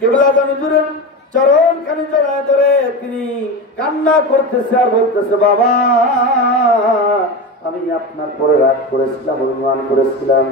কিবলাতুল হুজুরের চরণ খানি জড়ায় ধরে তিনি কান্না করতেছে আর বলতেছে, বাবা আমি আপনার পরে রাগ করেছিলাম, অভিমান করেছিলাম,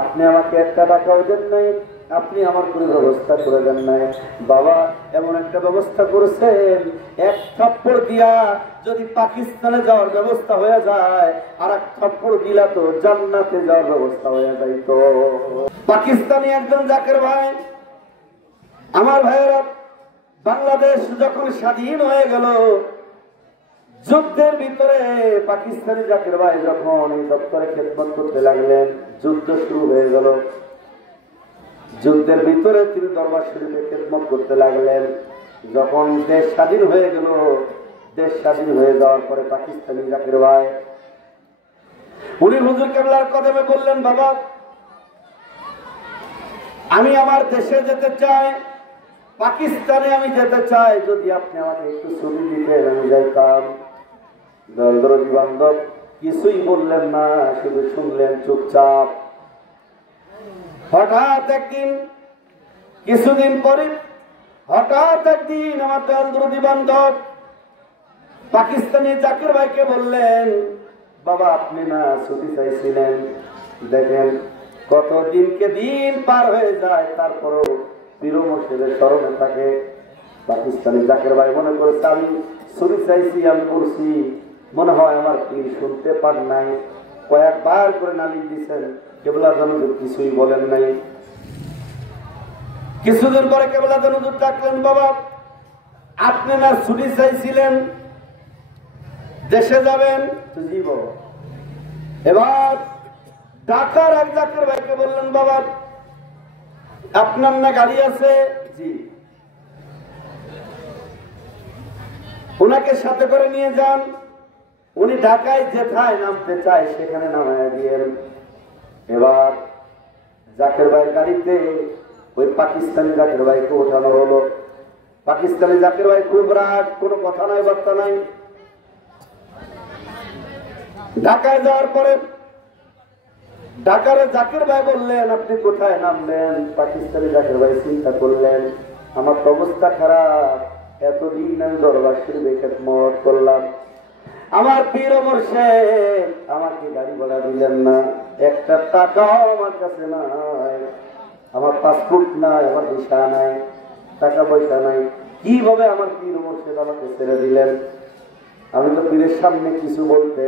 আপনি আমাকে একটা টাকাও দেন নাই, আপনি আমার কোনো ব্যবস্থা করে দেন নাই। বাবা এমন একটা ব্যবস্থা করেছেন, এক থাপ্পড় দিয়া যদি পাকিস্তানে যাওয়ার ব্যবস্থা হয়ে যায়, আর এক থাপ্পড় দিলা তো জান্নাতে যাওয়ার ব্যবস্থা হয়ে যায়। তো পাকিস্তানি একজন জাকের ভাই, আমার ভাইয়েরা, বাংলাদেশ যখন স্বাধীন হয়ে গেল, যুদ্ধের ভিতরে পাকিস্তানি জাকের ভাই যখন এই দপ্তরে খেদমত করতে লাগলেন, যুদ্ধ শুরু হয়ে গেল। যুদ্ধের ভিতরে তিনি দরবার শরীফে খেদমত করতে লাগলেন। যখন দেশ স্বাধীন হয়ে গেল, দেশ স্বাধীন হয়ে যাওয়ার পরে পাকিস্তানি জাকের ভাই উনি হুজুর কেবলার কদমে বললেন, বাবা আমি আমার দেশে যেতে চাই, পাকিস্তানে আমি যেতে চাই, যদি আপনি আমাকে একটু ছুটি দিতেন আমি যাইতাম। দলদরদি বান্ধব কিছুই বললেন না, শুধু শুনলেন চুপচাপ। হঠাৎ একদিন, কিছুদিন পরে হঠাৎ একদিন আমার দলদরদি বান্ধব পাকিস্তানি জাকির ভাইকে বললেন, বাবা আপনি না ছুটি চাইছিলেন, দেখেন কত দিনকে দিন পার হয়ে যায়, তারপরও পীর মুর্শিদের স্মরণে থাকে। পাকিস্তানি জাকির ভাই মনে করেছে আমি ছুটি চাইছি, আমি বলছি, মনে হয় আমার পীর শুনতে পান নাই, কয়েকবার করে নালিশ দিচ্ছেন, কেবলাতুল হুজুর কিছুই বলেন নাই। কিছুদিন পরে কেবলাতুল হুজুর ডাকলেন, বাবা আপনি না ছুটি চাইছিলেন, দেশে যাবেন? জি বাবা। এবার ঢাকার এক জাকির ভাইকে বললেন, বাবা আপনার না গাড়ি আছে? জি। ওনাকে সাথে করে নিয়ে যান, উনি ঢাকায় যেথায় নামতে চায় সেখানে নামায় দিয়েন। এবার জাকির ভাইয়ের গাড়িতে ওই পাকিস্তানি জাকির ভাইকে ওঠানো হলো। পাকিস্তানি জাকির ভাই খুব রাগ, কোনো কথা নাই বার্তা নাই। ঢাকায় যাওয়ার পরে ঢাকার জাকির ভাই বললেন, আপনি কোথায় নামলেন? পাকিস্তানি জাকির ভাই চিন্তা করলেন, আমার তো অবস্থা খারাপ, এতদিন আমি দরবার শরীফে খেদমত করলাম, আমার পীর মুর্শিদ আমাকে গাড়ি ভাড়া দিলেন না, একটা টাকাও আমার কাছে নাই, আমার পাসপোর্ট নাই, আমার ভিসা নাই, টাকা পয়সা নাই, কিভাবে আমার পীর মুর্শিদ আমাকে ছেড়ে দিলেন? আমি তো পীরের সামনে কিছু বলতে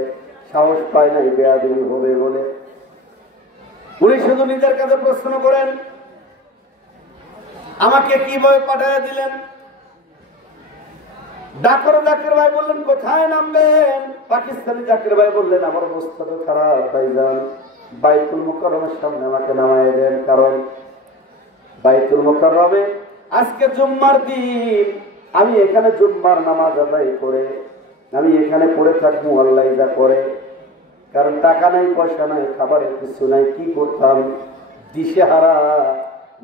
সাহস পাই নাই, বেয়াদবি হবে বলে। উনি শুধু নিজের কাছে প্রশ্ন করেন, আমাকে কিভাবে পাঠিয়ে দিলেন? ঢাকার জাকির ভাই বললেন, কোথায় নামবেন? পাকিস্তানি জাকির ভাই বললেন, আমার অবস্থা তো খারাপ ভাইজান, বাইতুল মুকাররমের সামনে আমাকে নামায় দেন, কারণ বাইতুল মুকাররমে আজকে জুম্মার দিন, আমি এখানে জুম্মার নামাজ আদায় করে আমি এখানে পড়ে থাকবো, আল্লাহ যা করে, কারণ টাকা নাই, পয়সা নাই, খাবারের কিছু নাই, কি করতাম, দিশেহারা,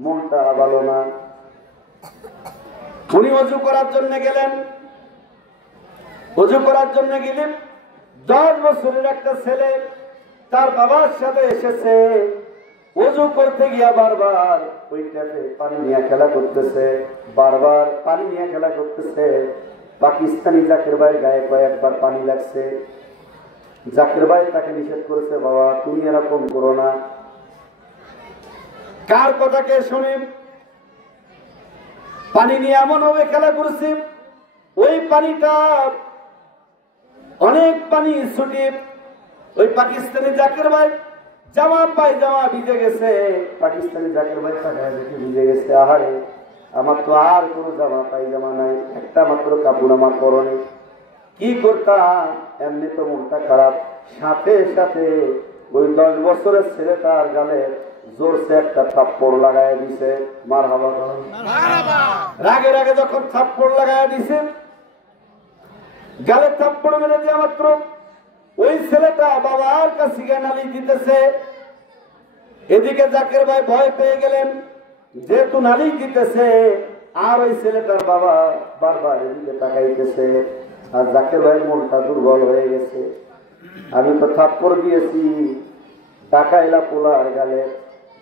মনটা ভালো না। উনি অজু করার জন্য গেলেন। অজু করার জন্য গেলেন, 10 বছরের একটা ছেলে তার বাবার সাথে এসেছে, অজু করতে গিয়া বারবার ওই ট্যাপে পানি নিয়ে খেলা করতেছে, বারবার পানি নিয়ে খেলা করতেছে। পাকিস্তানি জাকির ভাইয়ের গায়ে কয়েকবার পানি লাগছে। জাকির ভাই তাকে নিষেধ করেছে, বাবা তুমি এরকম করো না। কার কথাকে শুনে পানি নিয়ে এমন ভাবে খেলা করছে, ওই পানিটা অনেক পানি ছুটে ওই পাকিস্তানি জাকির ভাই জামা পায়জামা ভিজে গেছে। পাকিস্তানি জাকির ভাই তাকায় দেখে ভিজে গেছে, আহারে আমার তো আর কোনো জামা পায়জামা নাই, একটা মাত্র কাপড় আমার পরনে, কি করতাম? এমনি তো মনটা খারাপ। সাথে সাথে ওই 10 বছরের ছেলেটার গালে জোরসে একটা থাপ্পড় লাগায় দিছে। মারহাবা। রাগে রাগে যখন থাপ্পড় লাগায় দিছে, গালে থাপ্পড় মেরে দেওয়া মাত্র ওই ছেলেটা বাবার কাছে গিয়ে নালিশ দিতেছে। এদিকে জাকির ভাই ভয় পেয়ে গেলেন, যেহেতু নালিশ দিতেছে, আর ওই ছেলেটার বাবা বারবার এদিকে তাকাইতেছে, আর জাকির ভাইয়ের মনটা দুর্বল হয়ে গেছে। আমি তো থাপ্পড় দিয়েছি, ডাকাইলা পোলার গালে,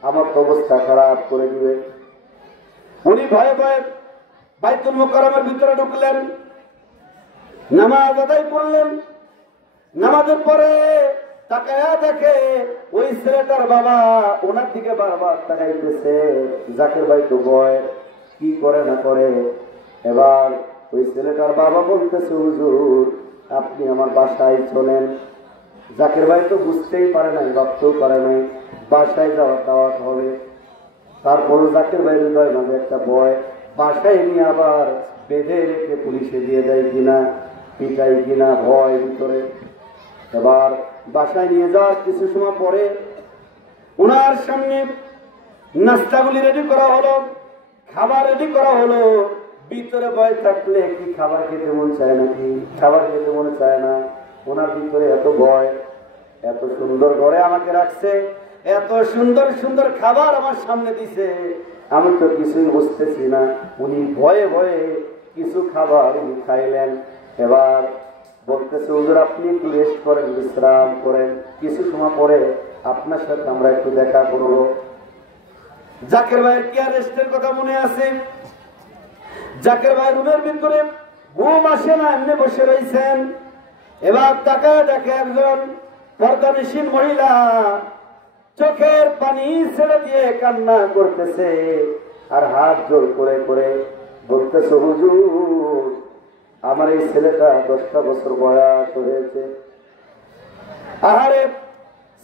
আমার তো অবস্থা খারাপ করে দিবে। উনি ভয়ে ভয়ে বাইতুল মুকাররমের ভিতরে ঢুকলেন, নামাজ আদায় করলেন। নামাজের পরে তাকায়া দেখে ওই ছেলেটার বাবা ওনার দিকে বারবার তাকাইতেছে। জাকির ভাই তো ভয়, কি করে না করে। এবার ওই ছেলেটার বাবা বলতেছে, হুজুর আপনি আমার বাসায় চলেন। জাকির ভাই তো বুঝতেই পারে নাই, ভাবতেও পারে নাই বাসায় যাওয়ার দাওয়াত হবে। তারপরও জাকির ভাই হৃদয় মাঝে একটা ভয়, বাসায় নিয়ে আবার বেঁধে রেখে পুলিশে দিয়ে দেয় কিনা, পিটাই কিনা, ভয় ভিতরে। এবার বাসায় নিয়ে যাওয়ার কিছু সময় পরে ওনার সামনে নাস্তাগুলি রেডি করা হলো, খাবার রেডি করা হলো। ভিতরে ভয় থাকলে কি খাবার খেতে মন চায় নাকি? খাবার খেতে মনে চায় না। ওনার ভিতরে এত ভয়, এত সুন্দর ঘরে আমাকে রাখছে, এত সুন্দর সুন্দর খাবার আমার সামনে দিছে, আমি তো কিছুই বুঝতেছি না। উনি ভয়ে ভয়ে কিছু খাবার উনি খাইলেন। এবার বলতেছে, হুজুর আপনি একটু রেস্ট করেন, বিশ্রাম করেন, কিছু সময় পরে আপনার সাথে আমরা একটু দেখা করবো। জাকির ভাইয়ের কি আর রেস্টের কথা মনে আছে? জাকির ভাই রুমের ভিতরে ঘুম আসে না, এমনি বসে রয়েছেন। এবার তাকায় দেখে একজন পর্দানিসীন মহিলা চোখের পানি ছেড়ে দিয়ে কান্না করতেছে আর হাত জোর করে করে বলতেছে, হুজুর আমার এই ছেলেটা 10টা বছর বয়স হয়েছে। আহারে,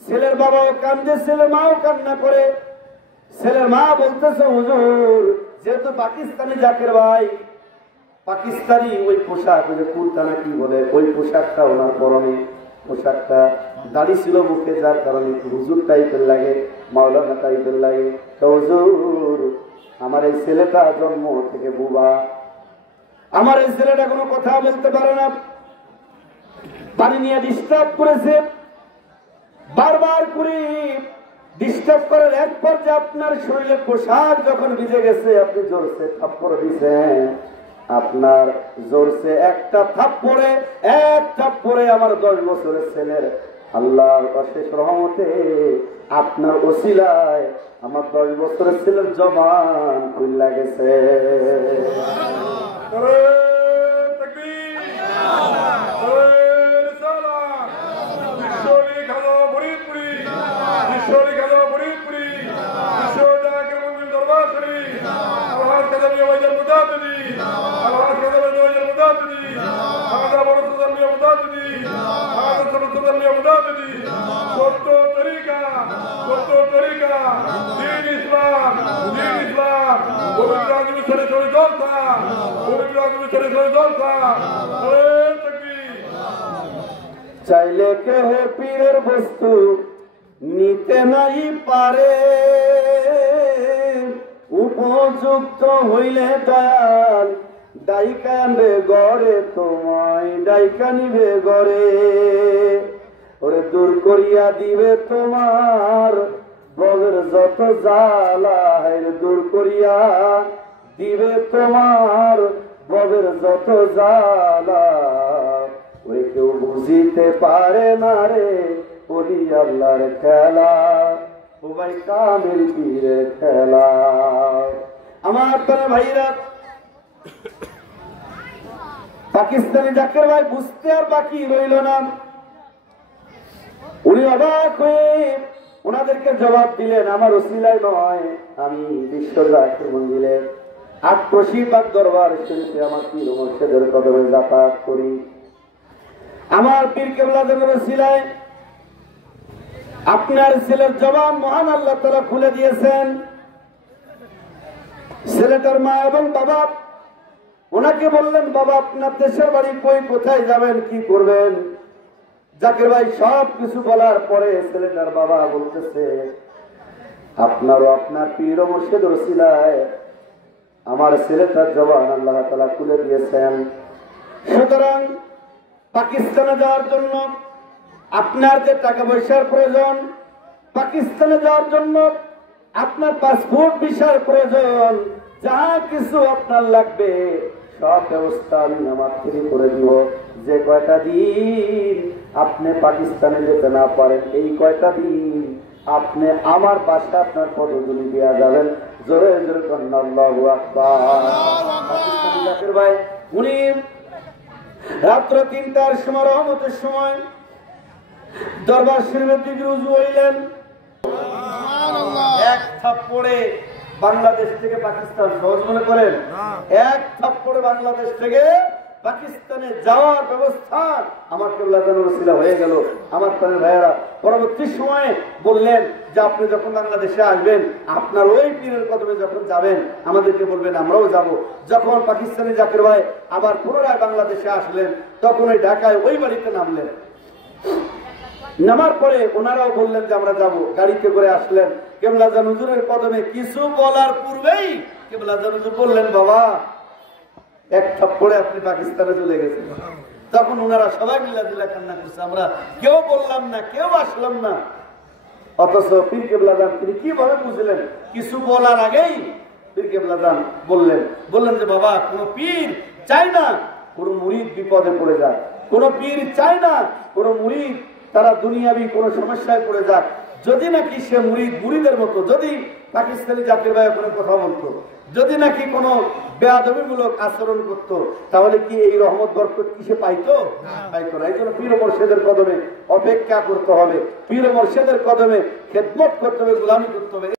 ছেলের বাবাও কান্দে, ছেলের মাও কান্না করে। ছেলের মা বলতেছে, হুজুর যেহেতু পাকিস্তানি জাকির ভাই, পাকিস্তানি ওই পোশাক, ওই যে কুর্তা না কি বলে, ওই পোশাকটা ওনার পরনে, পোশাকটা দাড়ি ছিল মুখে, যার কারণে হুজুর টাইপের লাগে, মাওলানা টাইপের লাগে। তো হুজুর আমার এই ছেলেটা জন্ম থেকে বুবা, আমার এই ছেলেটা কোনো কথা বলতে পারে না, পানি নিয়ে ডিস্টার্ব করেছে, বারবার করে ডিস্টার্ব করার এক পর্যায়ে আপনার শরীরের পোশাক যখন ভিজে গেছে, আপনি জোরসে থাপ্পড় দিয়েছেন। আপনার জোরসে একটা থাপ্পড়ে আমার 10 বছরের ছেলের আল্লাহর অশেষ রহমতে আপনার ওসিলায় আমার 10 বছরের ছেলের জবান খুলে গেছে। চাইলে কেহ পীরের বস্তু নিতে নাই পারে, উপযুক্ত হইলে দয়াল ডাইকা আনবে গড়ে, তোমায় ডাইকা নিবে গড়ে। ওরে দূর করিয়া দিবে তোমার বগের যত জ্বালা, দূর করিয়া দিবে তোমার বগের যত জ্বালা। ওই কেউ বুঝিতে পারে না রে বলি আল্লাহর খেলা, ও ভাই কামিল পীরের খেলা। আমার তারা ভাইরা, পাকিস্তানি জাকির ভাই বুঝতে আর বাকি রইল না। উনি অবাক হয়ে ওনাদেরকে জবাব দিলেন, আমার ওসিলায় নয়, আমি বিশ্ব জাকির মঞ্জিলের ৮৮ ভাগ দরবার শিল্পী আমার পীর মুর্শিদের কদমে যাতায়াত করি। আমার পীর কেবলাদের ওসিলায় আপনার ছেলের জবান মহান আল্লাহ তাআলা খুলে দিয়েছেন। ছেলেটার মা এবং বাবা ওনাকে বললেন, বাবা আপনার দেশের বাড়ি কই, কোথায় যাবেন, কি করবেন? জাকির ভাই সব কিছু বলার পরে ছেলেটার বাবা বলতেছে, আপনারও আপনার পীর মুর্শিদের ওসিলায় আমার ছেলেটার জবান আল্লাহ তাআলা খুলে দিয়েছেন। সুতরাং পাকিস্তানে যাওয়ার জন্য আপনার যে টাকা পয়সার প্রয়োজন, পাকিস্তানে যাওয়ার জন্য আপনার পাসপোর্ট ভিসার প্রয়োজন, যা কিছু আপনার লাগবে সব ব্যবস্থা আমি আমার থেকে করে দিব। যে কয়টা দিন আপনি পাকিস্তানে যেতে না পারেন, এই কয়টা দিন আপনি আমার বাসা আপনার পদধূলি দেওয়া যাবেন, জোরে জোরে কন্যা আল্লাহু আকবার। পাকিস্তানি জাকির ভাই উনি রাত্র 3টার সময় রহমতের সময় দরবার শরীফের দিকে রুজু হইলেন। এক থাপ্পড়ে বাংলাদেশ থেকে পাকিস্তান, সহজ মনে করেন, এক থাপ্পড়ে বাংলাদেশ থেকে পাকিস্তানে যাওয়ার ব্যবস্থা আমার কেবলাদান ওসিলা হয়ে গেল। আমার প্রাণের ভাইয়েরা পরবর্তী সময়ে বললেন যে আপনি যখন বাংলাদেশে আসবেন, আপনার ওই পীরের কদমে যখন যাবেন আমাদেরকে বলবেন, আমরাও যাব। যখন পাকিস্তানি জাকির ভাই আবার পুনরায় বাংলাদেশে আসলেন, তখন ওই ঢাকায় ওই বাড়িতে নামলেন। নামার পরে ওনারাও বললেন যে আমরা যাব। গাড়িতে করে আসলেন কেবলাদান হুজুরের কদমে। কিছু বলার পূর্বেই কেবলাদান হুজুর বললেন, বাবা এক থাপ্পড়ে আপনি পাকিস্তানে চলে গেছেন। তখন ওনারা সবাই মিলা দিলা কান্না করছে, আমরা কেউ বললাম না, কেউ আসলাম না। অথচ পীর কেবলাদান তিনি কিভাবে বুঝলেন? কিছু বলার আগেই পীর কেবলাদান বললেন যে বাবা, কোন পীর চাই না কোন মুরিদ বিপদে পড়ে যাক, কোন পীর চাই না কোন মুরিদ তারা দুনিয়াবি কোন সমস্যায় পড়ে যাক। যদি নাকি সে মুরিদের মতো যদি পাকিস্তানি জাকির ভাই কোনো কথা বলতো, যদি নাকি কোনো বেয়াদবিমূলক আচরণ করত, তাহলে কি এই রহমত বরকত কি সে পাইতো? পাইতো না। এই জন্য পীর মুর্শিদের কদমে অপেক্ষা করতে হবে, পীর মুর্শিদের কদমে খেদমত করতে হবে, গোলামি করতে হবে।